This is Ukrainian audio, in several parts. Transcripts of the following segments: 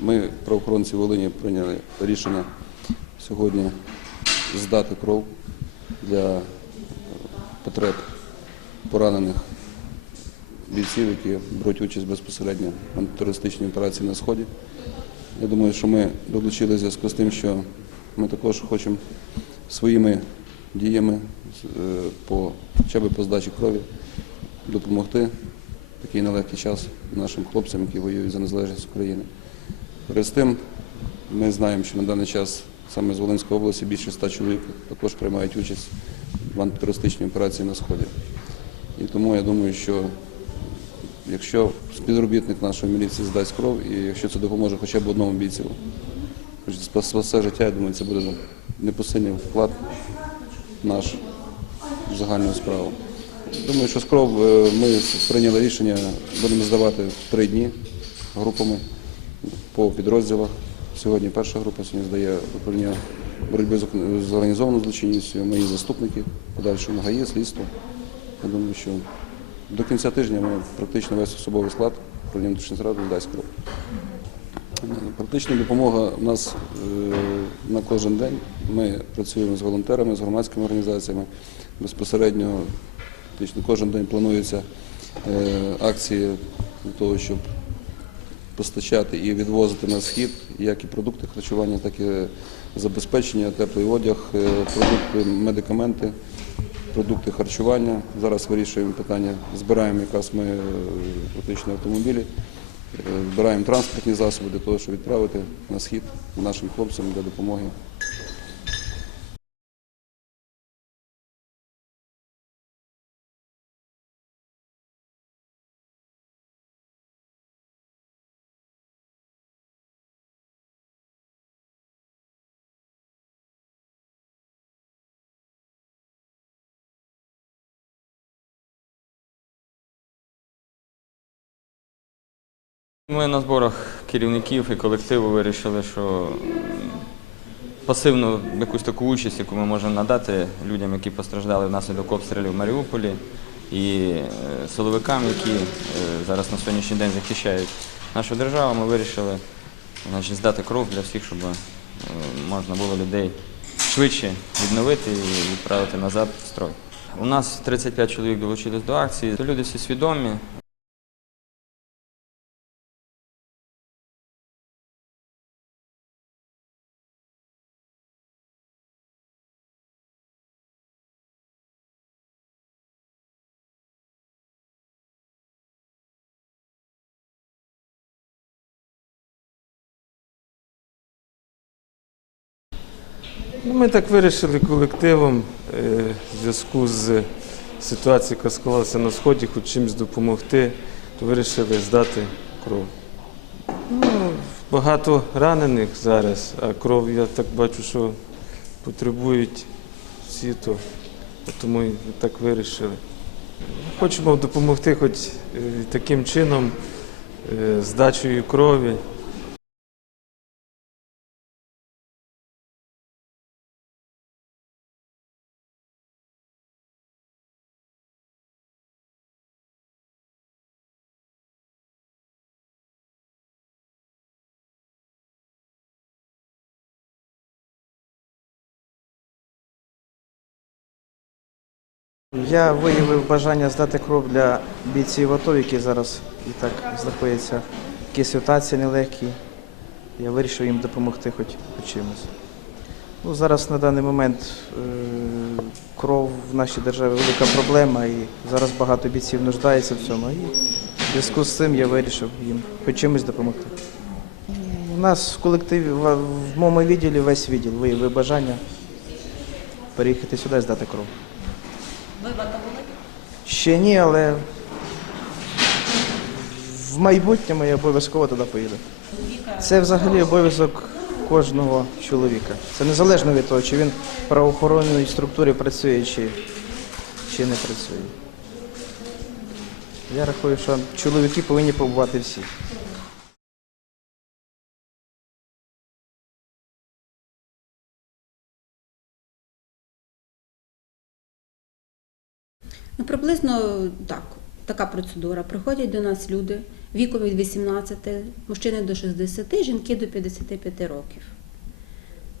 Ми, правоохоронці Волині, прийняли рішення сьогодні здати кров для е, потреб поранених бійців, які беруть участь безпосередньо в антитерористичній операції на Сході. Я думаю, що ми долучили в зв'язку з тим, що ми також хочемо своїми діями е, по хоча б по здачі крові допомогти в такий нелегкий час нашим хлопцям, які воюють за незалежність України. Перед тим ми знаємо, що на даний час саме з Волинської області більше ста чоловік також приймають участь в антитерористичній операції на Сході. І тому я думаю, що якщо співробітник нашої міліції здасть кров, і якщо це допоможе хоча б одному бійцю, хоч спасе життя, я думаю, це буде непосильний вклад наш в загальну справу. Думаю, що з кров е, ми прийняли рішення, будемо здавати три дні групами по підрозділах. Сьогодні перша група сьогодні здає управління боротьби з організованою злочинністю, мої заступники, подальшому ГАІ, слідство. Я думаю, що до кінця тижня ми практично весь особовий склад управління ради дасть кров. Практична допомога у нас е, на кожен день. Ми працюємо з волонтерами, з громадськими організаціями. Безпосередньо кожен день плануються е, акції для того, щоб постачати і відвозити на схід як і продукти харчування, так і забезпечення, теплий одяг, е, продукти, медикаменти, продукти харчування. Зараз вирішуємо питання, збираємо якраз ми е, практично автомобілі, е, збираємо транспортні засоби для того, щоб відправити на схід нашим хлопцям для допомоги. Ми на зборах керівників і колективу вирішили, що пасивну якусь таку участь, яку ми можемо надати людям, які постраждали внаслідок обстрілів в Маріуполі, і е, силовикам, які е, зараз на сьогоднішній день захищають нашу державу, ми вирішили значить, здати кров для всіх, щоб е, можна було людей швидше відновити і відправити назад в строй. У нас 35 чоловік долучились до акції. Люди всі свідомі, Ми так вирішили колективом е, в зв'язку з ситуацією, яка склалася на сході, хоч чимось допомогти, то вирішили здати кров. Ну, багато ранених зараз, а кров я так бачу, що потребують всі, то тому і так вирішили. Хочемо допомогти хоч е, таким чином, е, здачею крові. Я виявив бажання здати кров для бійців АТО, які зараз і так знаходяться в такій ситуації нелегкій. Я вирішив їм допомогти хоч, хоч чимось. Ну, зараз на даний момент е, кров в нашій державі велика проблема, і зараз багато бійців нуждається в цьому. І в зв'язку з цим я вирішив їм хоч чимось допомогти. У нас в колективі, в моєму відділі весь відділ виявив бажання переїхати сюди і здати кров. Ви в були? Ще ні, але в майбутньому я обов'язково туди поїду. Це взагалі обов'язок кожного чоловіка. Це незалежно від того, чи він в правоохоронній структурі працює, чи, чи не працює. Я рахую, що чоловіки повинні побувати всі. Ну, приблизно так, така процедура. Приходять до нас люди, віком від 18, мужчини до 60, жінки до 55 років.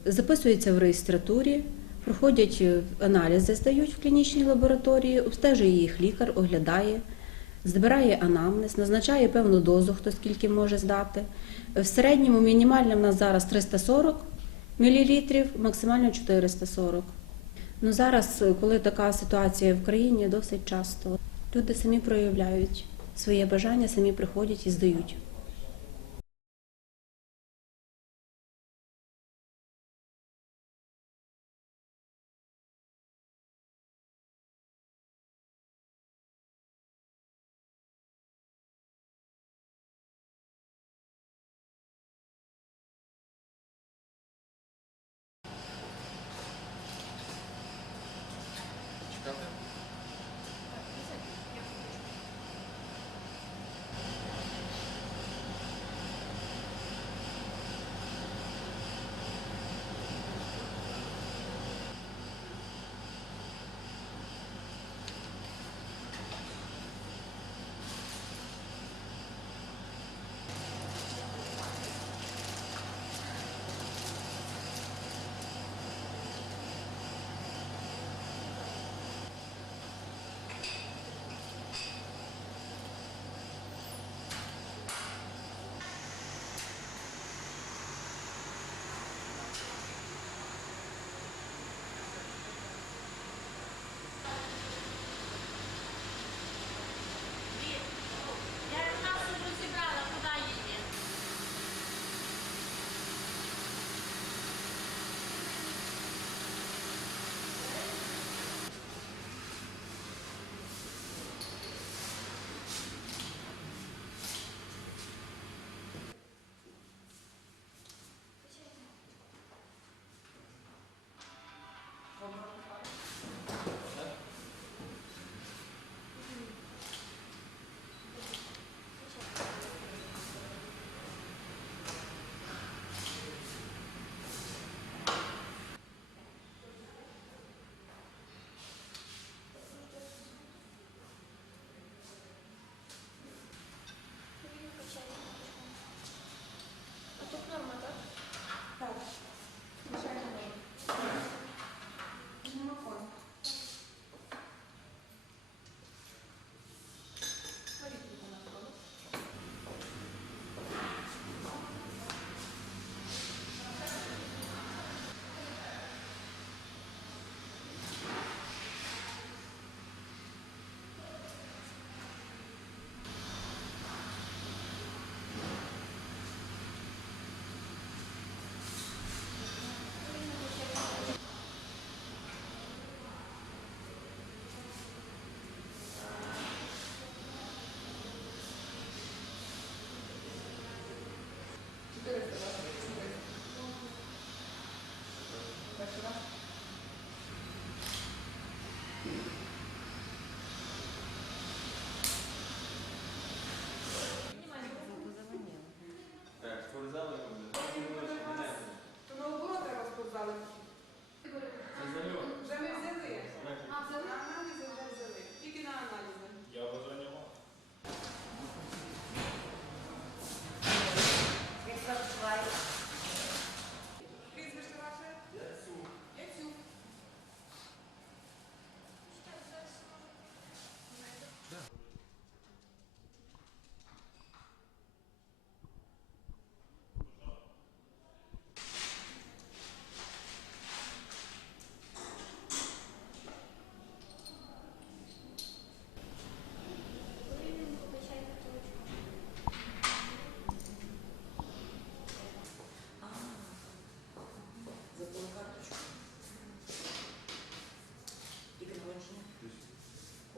Записуються в реєстратурі, проходять е, аналізи, здають в клінічній лабораторії, обстежує їх лікар, оглядає, збирає анамнез, назначає певну дозу, хто скільки може здати. В середньому мінімальна в нас зараз 340 мл, максимально 440. Ну зараз, е, коли така ситуація в країні, досить часто люди самі проявляють своє бажання, самі приходять і здають.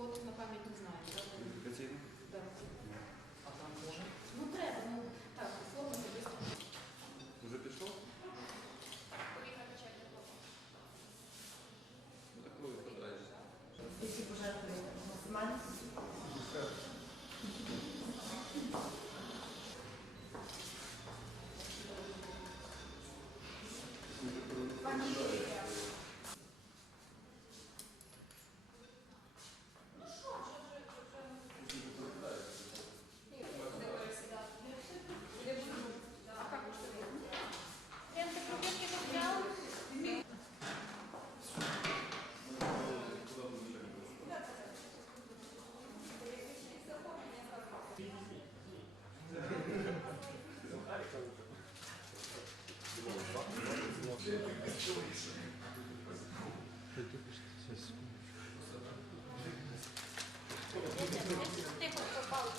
голову на пам'ять не знаю. Ідентифікаційно? Так. А там може? Ну треба, ну так, форму особисто. Вже пішло? Повільно печать до Ну так коли випадаєш. Всі пожертви максимально. Пані Юрія.